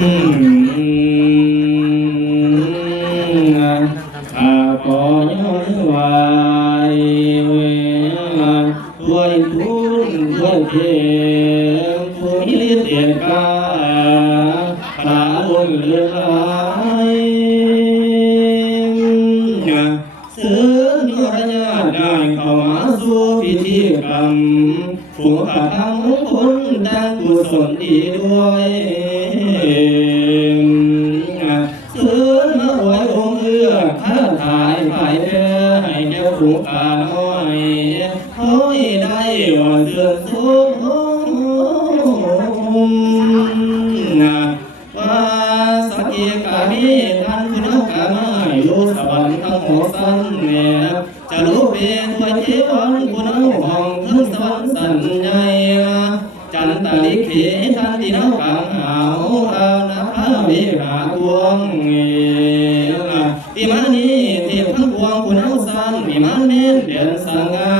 ขอย้อนวายถวยทุนถวยเทถวยลิเดียกาขาลุ่นเลือไหลเสือนิรญาติได้เข้ามาสู่พิธีกรรมผูกขาดทางมุขลดังกุศลดีด้วยเสือมาไว้องค์เอื้อข้าถ่ายฝ่ายแท้ให้แก่ผูกขาน้อยห้อยได้ว่าเสือสูงว่าสักเอกามีท่านคุณกาไม่รู้สวรรค์ทั้งหกสันเนี่ยจะรู้เป็นถวยเทวันคุณเอาห้องทั้งสวรรค์สันใหญ่จันตาลิขีท่านที่น้องกลางหาวอาณาพาวิหาดวงวิมานนี้เทียบทั้งปวงคุณเอาสันวิมานเน้นเด่นสง่า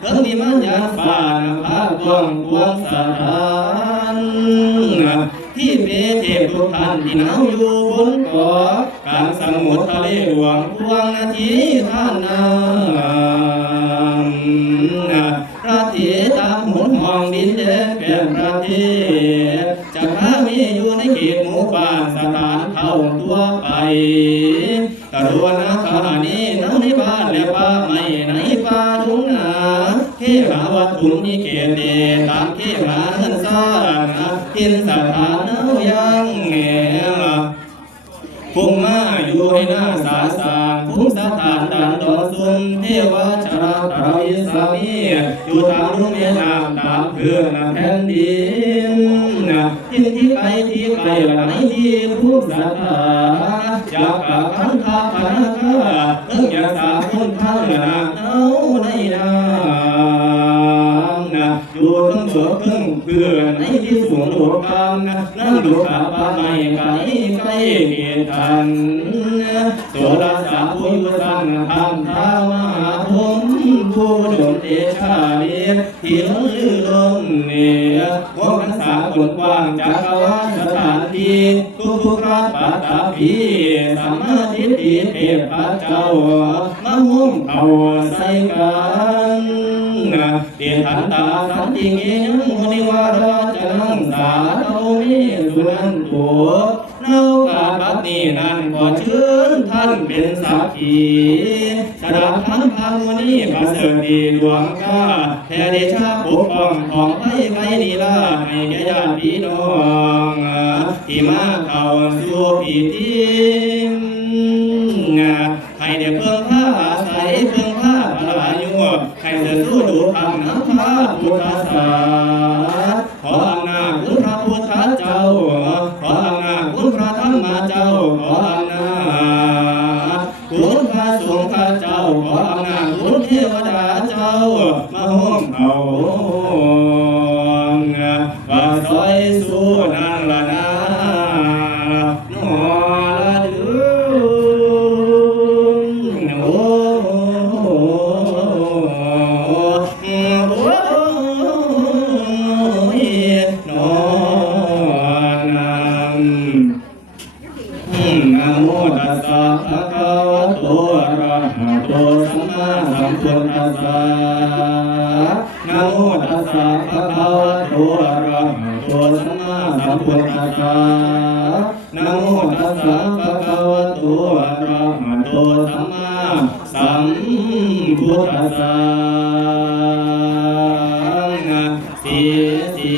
เพิ่งวิมานยานฟ้าพาดวงปวงสถานที่เปเทพทุกท่านที่หนาวอยู่บนเกาะกลางสมุทรทะเลหลวงพวงนาทีท่านนาพระเถรตามหนห้องดินแดนแก่ประเทศจะพามีอยู่ในเขตหมู่บ้านสถานเท่าตัวไปกรุณาธานีน้ำในบ้านและป่าไม่ในป่าทุ่งนาเขหาวัดถุนนี้เขตเดตามเขหาเงินสร้างเห็นสถานเนายังแงภูมิมาอยู่ให้หน้าสาสางภูมิสถานดันดอนซุนเทวชราตราวิสามีอยู่ตามรุ่มแม่น้ำตามเพื่อนแผ่นดินที่ไกลที่ไกลไหนที่ภูมิสถานอยากกลับขันธาพนาคาเพิ่งอยากสาคนข้างหน้าเอาในน้ำอยู่ทั้งเบิกทั้งเพื่อนในที่สูงหลวงกำนั่งดูขาป่าไม่ไกลไกลเหตุทันโสดาสาผู้ยุสังธรรมท้ามหาพรหมผู้ดลเดชาเดียที่ล้นลื่นล้นเนี่ยโมกันสาบนกว้างจากกวาลสถานที่ทุกราชปัตตาภีสัมมาทิฏฐิเทพเจ้ามาหุ้มเอาใส่กันเดียทันตาสันติเงียงมุนิวาราชนังสาเตมิสุนันตุเนาคาบัดนี้นั้นขอเชิญท่านเป็นสักขีสดับธรรมพังวันนี้ประเสริฐดีดวงกาแผ่เดชะปกป้องของไผ่ไกลนีลาให้แก่ญาติพี่น้องที่มาเข้าสู่พิธีให้ได้เพิ่งผ้าอาศัยเพิ่งผ้าพระอายุให้เสด็จสู่ดูธรรมน้ำพระพุทธศาสนาขออำนาจคุณพระพุทธเจ้าขออำนาจคุณพระธรรมเจ้าขออำนาจคุณพระสงฆ์เจ้าขออำนาจคุณเทวดาเจ้ามาห้อมเอาว่าซอยสู่นั่นละนะนอละดื้อนะโมตัสสะภะคะวะโตอะระหะโตสัมมาสัมพุทธัสสะนะโมตัสสะภะคะวะโตอะระหะโตสัมมาสัมพุทธัสสะนะโมตัสสะภะคะวะโตอะระหะโตสัมมาสัมพุทธัสสะสีสี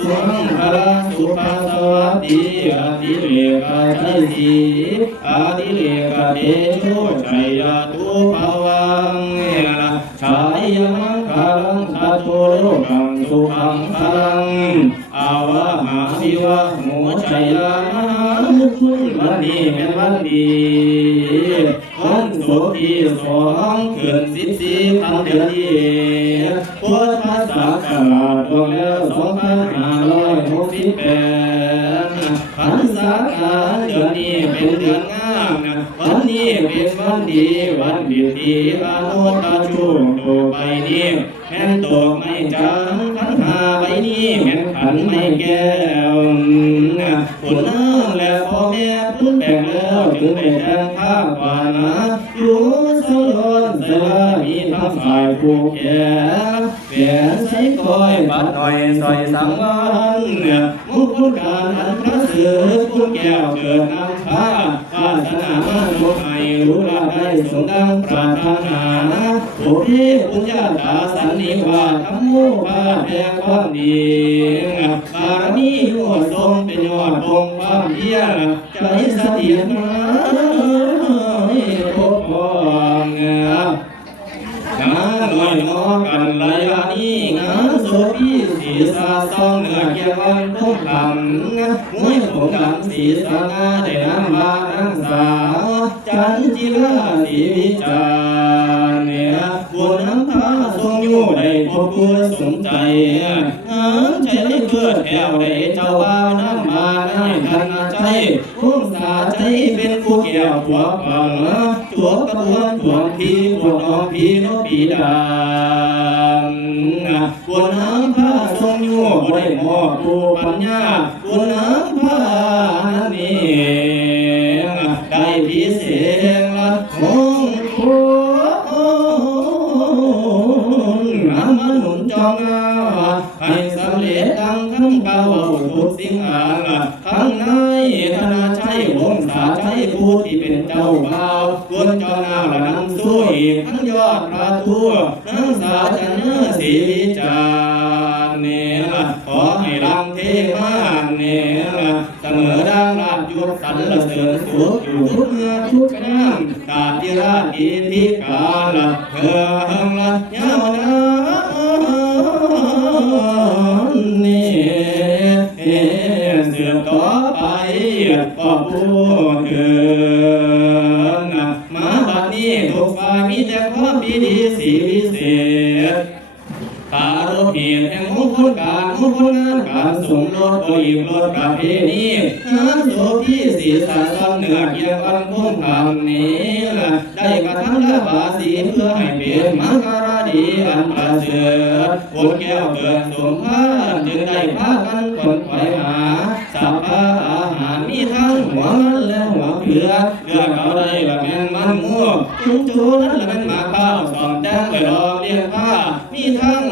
สุขังคาสุภาสวัสดีอดิเลกาทิสีอดิเลกาเตโชชัยยาตุภวังชายมังคาลังทัตโตโลกังสุขังพลังอาวะหาวิวะโมชัยยามุขุนวันนี้เป็นวันดีวันศุกร์ที่2คืน14ค่ำเดือนที่พุทธศักราชดวงแล้ว2568พรรษาการเดือนนี้เป็นเดือนงามวันนี้เป็นวันดีวันดีที่อนุตตรชูโตไปนี้แม่นตกไม่จางขันหาใบนี้แม่นขันไม่แก้ว คุณน้าและพ่อแม่พุ่นแบ่งแล้วถึงได้แต่งข้าวปานะอยู่สลอนสลามีทั้งฝ่ายผู้แก่เปลี่ยนใส่คอยปัดหน่อยซอยสังวานมุขการอันพระเสือผู้แก้วเกิดนำข้าวาสนาพวกให้รู้ละได้สมดังปรารถนาผู้ที่ปุญญาตาสันนิวาสธรรมโมภาแห่งความดีบารมีหัวทรงเป็นยอดองค์ความเพียรใจเสถียรมาพบพองงานหน่วยนอกันระยะนี้งานโสพีศีรษะซองเหนือเกี่ยววันพบลำมวยผมดำศีรษะงาได้น้ำบานังสาจันจิราศีวิจารเนี่ยบุญน้ำพาทรงอยู่ได้พบผู้สมใจใจได้เพื่อแก้วได้เจ้าบ่าวน้ำบาได้ทันใจพุ่งสาใจเป็นผู้แก้วผัวปังตัวกระบวนถ่วงทีปวดน้องพีนปีดาบุญน้ำพาทรงอยู่ได้หมอผู้ปัญญาบุญน้ำพานี่ได้พิเศษละของคุณน้ำมันหนุนจองให้สำเร็จดังคำเก่าทุกสิ่งข้างในธนาชัยวงศาชัยผู้ที่เป็นเจ้าบ่าวควรจองและนำสู้อีกทั้งยอดพระทั่วนางสาวจันเนื้อศรีวิจารเนี่ยขอให้รังเทมาเนี่ยเสมอดังราชยุทธสรรเสริญสุขอยู่ทุกเมื่อทุกแห่งกาติราชอิทธิกาลเถิงละยาวนานนี่เสือต่อไปก็พูดเกินมาบัดนี้ทุกฝ่ายมีแต่ความดีสีวิเศษตาโรเหตุแห่งมงคลการมงคลงานการสมรสโดยรถประเพณีงานโสพีศีรษะซ้ำเหนือเกี่ยวกันคงทำนี้ได้กระทำละบาสีเพื่อให้เป็นมังการดีอันประเสริฐบนแก้วเกิดสมภารจึงได้พากันคนไขว่หาสัพพะอาหารมีทั้งหัวมันและหัวเผือกเลือกเอาได้ละแม่นมันมั่วจุนจูนั้นละแม่นมาข้าวสอมแดงไปรอเรียกผ้ามีทั้ง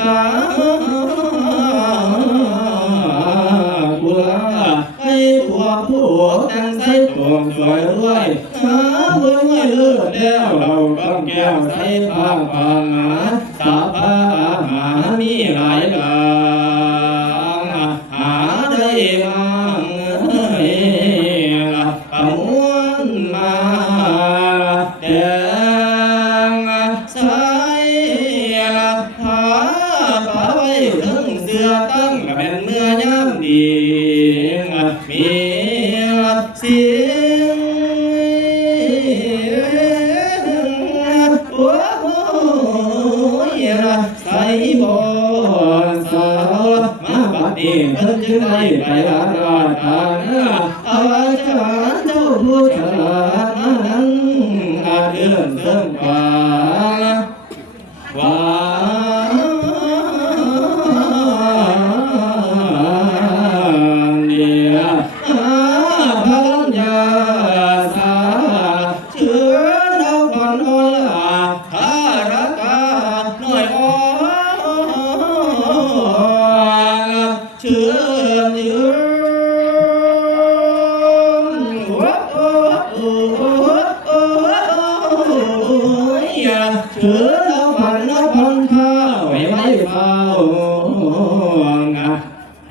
ตากุลาให้ตัวผู้แต่งใส่ตัวสวยรวยรวยเลือดแล้วเราก็แก้วใส่ผ้าปังสาพาอาหารมีหลายอย่างหาได้บ้างประมวลมาแดงใสผ้าผ้าไว้ถึงเสื้อตั้งเป็นเมื่อยามดีมีเสียงใส่บ่สาวมาบัดนี้เพิ่นจึงได้ไปอาราธนาอาจารย์เจ้าผู้ฉลาดมานั่งอาเดินเดินกว่า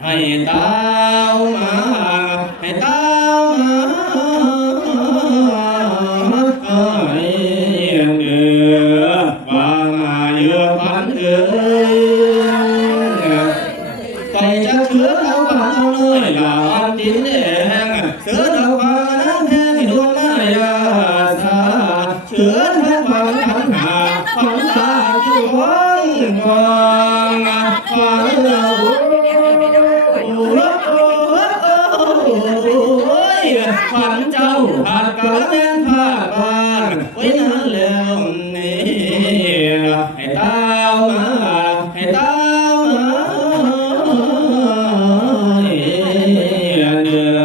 ให้ตาวมาให้ตาวมาให้เดือว่ามาเยอะพันไปจะเชื่อเอาพันเลยลาดินแดงเสือเอาพันแทงดวงนายาสาเชื่อทั้งพันหาพันตาจุกวันกวางฟังเราขวัญเจ้าผ่านกระแม่นผ่าบ้านไว้นานแล้วนี่ให้ตาวมาให้ตาวมาเดือ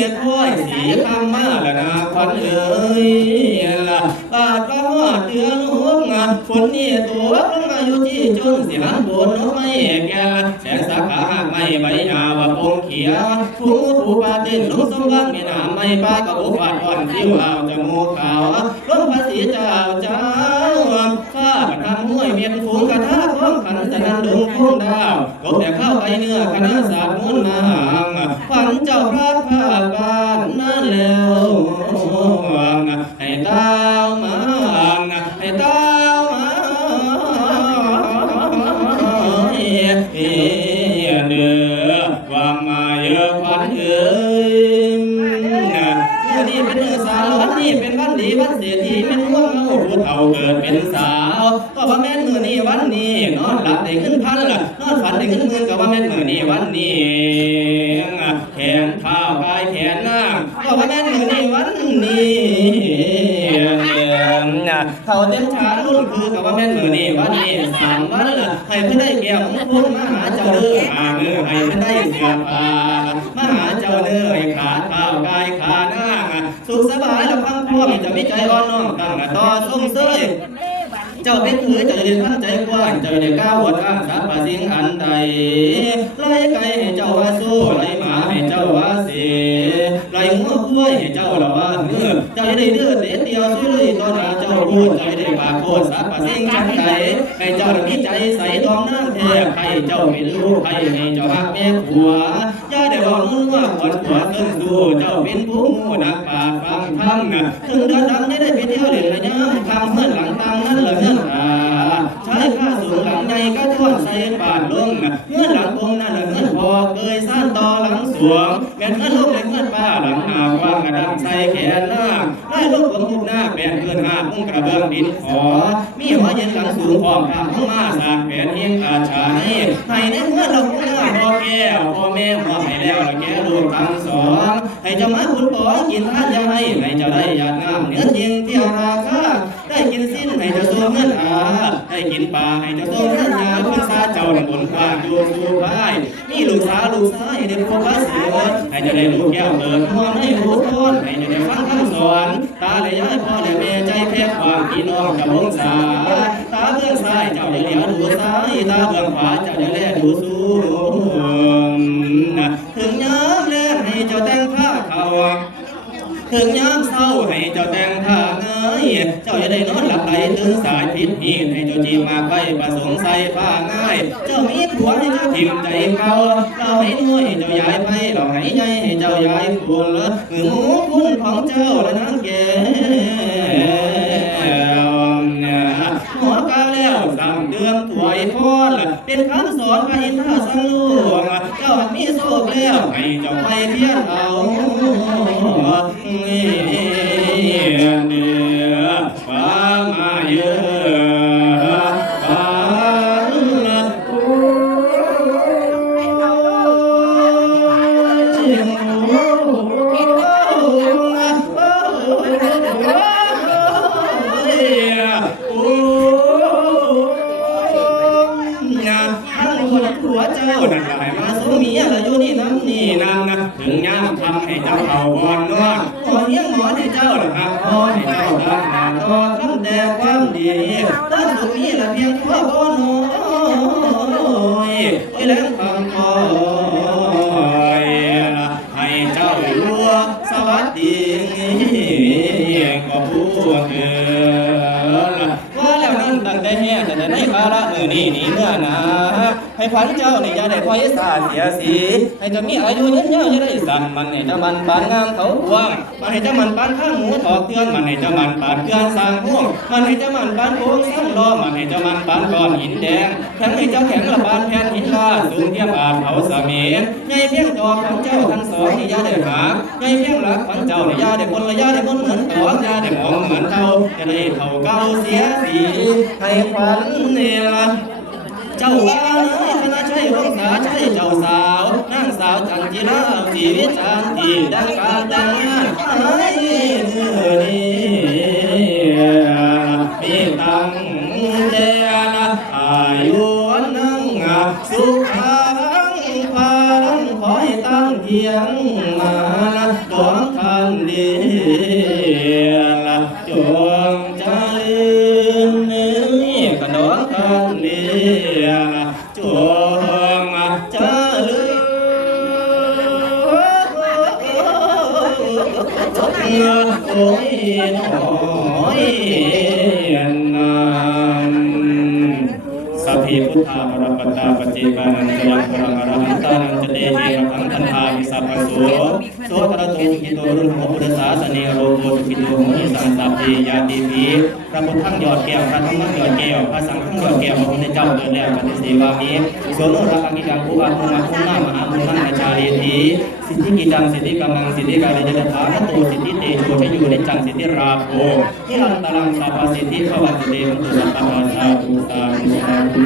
ยถ้วยสีคำมาละนาควันเอ๋ยละบาดก็หอดเดือนหัวงานฝนนี่ตัวลงมาอยู่ที่จุนสิหันบนน้ไม่แก่แสงสาขาไม่ใบยาว่าปงเขียฟูปูปาเต้นลุกสมบังมีน้ำไม่ปากับอุปาทอนสิวเอาจมูกขาวลมภาษีเจ้าข้าประทานห้วยเมียนฝูงกระทะท้องขันสนันดุงพุ่งดาวกบแต่เข้าไปเนื้อคณะศาสตร์มุนมาฝันเจ้าพระภาคบ้านนั่นแล้วให้ตาวมาให้ตาวมาเดือวางมาเยอะควันเอ๋ยนี่เป็นสาววันนี้เป็นวันดีวันเสียทีเป็นห่วงเอาผู้เฒ่าเกิดเป็นสาวก็ว่าแม่นมือนี้วันนี้นอนหลับได้ขึ้นพันละนอนฝันได้ขึ้นหมื่นก็ว่าแม่นมือนี้วันนี้แขนข้าวกายแขนหน้าก็ว่าแม่นมือนี้วันนี้เขาเต็มชาลุ่นคือก็ว่าแม่นมือนี้วันนี้สามวันละให้เพื่อได้แก้วพุ่งมาหาเจ้าเด้อมาเมื่อให้เพื่อได้เสียผ้ามาหาเจ้าเด้อให้ขาข้าวกายขาหน้าสุขสบายและพังพวงจะไม่ใจอ่อนน้อมตั้งต่อส่งเสยเจ้าเป็นถือเจ้าจะตั้งใจกว้างเจ้าจะก้าวหัวทางสรรพสิ่งอันใดไล่ไก่ให้เจ้าว่าสู้ไล่หมาให้เจ้าว่าเสียไล่หัวคุ้ยให้เจ้าละว่าเนื้อเจ้าจะได้เลือดเด็ดเดียวช่วยเลยตอนเจ้าพูดเจ้าได้ปากโคตรสรรพสิ่งอันใดให้เจ้ามีใจใส่ดองน้ำแทบให้เจ้าไม่รู้ให้เจ้าหักแม่ผัวอย่าได้บอกมึงว่าคนผัวเพิ่งสู้เจ้าเป็นผู้มูนักปาฟังธรรมถึงเดือนดำได้ไปเที่ยวเล่นระยำคำเมื่อหลังตังนั้นละเงื่อนใช้ผ้าสูงหลังใหญ่ก็ทอดใส่บาทลงเงื่อนหลังคงนั่นละเงื่อนพอเกยสั้นต่อหลังสวงแก่นเงื่อนลงเลยเงื่อนป้าหลังหากว่างกระดังใส่แขนหน้าไล่ลูกผมหุบหน้าแปดเกินห้าพุ่งกระเบื้องดินขอมีหัวเย็นหลังสูงพร้อมทางทั้งมาสากแขนเฮียงอาชายให้ในเงื่อนเราเงื่อนพ่อแก้วพ่อแม่พ่อให้แล้วแก่ลูกทั้งสองให้เจ้ามาคุณปอกินท่านยาให้เจ้าได้ยาดน้ำเนื้อเยียงเที่ยวราคาได้กินสิ้นให้เจ้าสู้เงินได้กินปลาให้เจ้าสู้เงินยาเพื่อซาเจ้าบนกว้างอยู่สู่พายมีลูกสาวลูกชายเด็กพ่อพระเสือให้เจ้าได้ลูกแก้วเปิดมองให้หูทนให้เจ้าได้ฟังคำสอนตาและยายพ่อและแม่ใจแคบความพี่น้องกับวงศาตาเบื้องซ้ายเจ้าได้เหลียวดูซ้ายตาเบื้องขวาเจ้าได้แลดูสูงถึงย้ำเล่นให้เจ้าแต่งผ้าเขาถึงยามเศร้าให้เจ้าแต่งผ้าเงยเจ้าจะได้นอนหลับไหลตื่นสายพิษหีนให้เจ้าจีมาไปประสงค์ใส่ผ้าง่ายเจ้ามีผัวให้เจ้าทิมใจเก่าเราให้น้อยให้เจ้าย้ายไปเราให้ใหญ่ให้เจ้าย้ายคุณหมูคุณของเจ้าและนางแก่หัวกาแล้วสั่งเดือมถวยพรเป็นคำสอนพระอินทร์สังลูกเจ้ามีโชคแล้วให้เจ้าไปเพียรเอาเนื้อฟ้ามาเยอะฟ้าหัวเจ้านั่นหลายมาสูมีอะไรอยู่นี่น้ำนี่นางนะถึงย่างทำให้เจ้าเขาบอนนวดขอเลี้ยงหมอให้เจ้าหลับพอให้เจ้าดังนาทอทำแต่ความดีตั้งสุมีละเพียงพ่อพ่อน้อยไอ้แหลมคำคอยให้เจ้ารัวสวัสดีก็ผู้เกิดว่าแล้วนั้นตั้งแต่แห่แต่ในภาระมือนี้นี่เมื่อนาให้ขวัญเจ้านี่อย่าได้คอยสาเสียสีให้จะมีอายุยืนยาวอย่าได้สั่นมันให้จะมันปานงามเขาหวงมันให้จะมันปานข้างหมูถอกเตือนมันให้จะมันปานเกลือนสร้างห่วงมันให้จะมันปานโค้งซ้ำล้อมันให้จะมันปานก้อนหินแดงแข็งให้เจ้าแข็งละปานแผ่นหินลาสูงเทียมอาเขาสมีใหญ่เพียงจอของเจ้าทั้งสองนี่อย่าได้หาใหญ่เพียงหลักของเจ้านี่อย่าได้คนละอย่าได้คนเหมือนตัวอย่าได้มองเหมือนเจ้าจะได้เท่าเก่าเสียสีให้ขวัญเนี่ยเจ้าว่าคณะชัยวงศาชัยเจ้าสาวนางสาวจันจิราสีวิจารณ์ที่ดังการดังงานให้เมื่อนี้มีตั้งเดนอายุนั่งสุขังพาลังคอยตั้งเทียง ดวงทันเดียละจวงใจนี่กระดวงทันเดียละจวงใจโอ้ยโอ้ยนาสัพพิพุทธาอรปัตตาปฏิปานันจะยังพลังอรหันตานันจะเดหิระพังทันทาวิสัพพโสโสตระตุกิโตรุนโหปุริสาสเนโรโกตุกิโตมุนิสันตัพพิยาติภิพระพุทธังยอดแก้วพระธรรมังยอดแก้วพระสังฆังยอดแก้วพระพุทธเจ้าเดินแล้วปฏิเสวามิโสโนราคังกิกังภูอาภูมาภูนามหาภูนังนาชาลีติสิทธิกิจังสิทธิกังสิทธิกาลิยะถาคโตสิทธิเตโชชยุนิจังสิทธิราโภนิรันตรังสัพพสิทธิภวันตุเตมุตุสัพพะสาธุสาธุสาธุ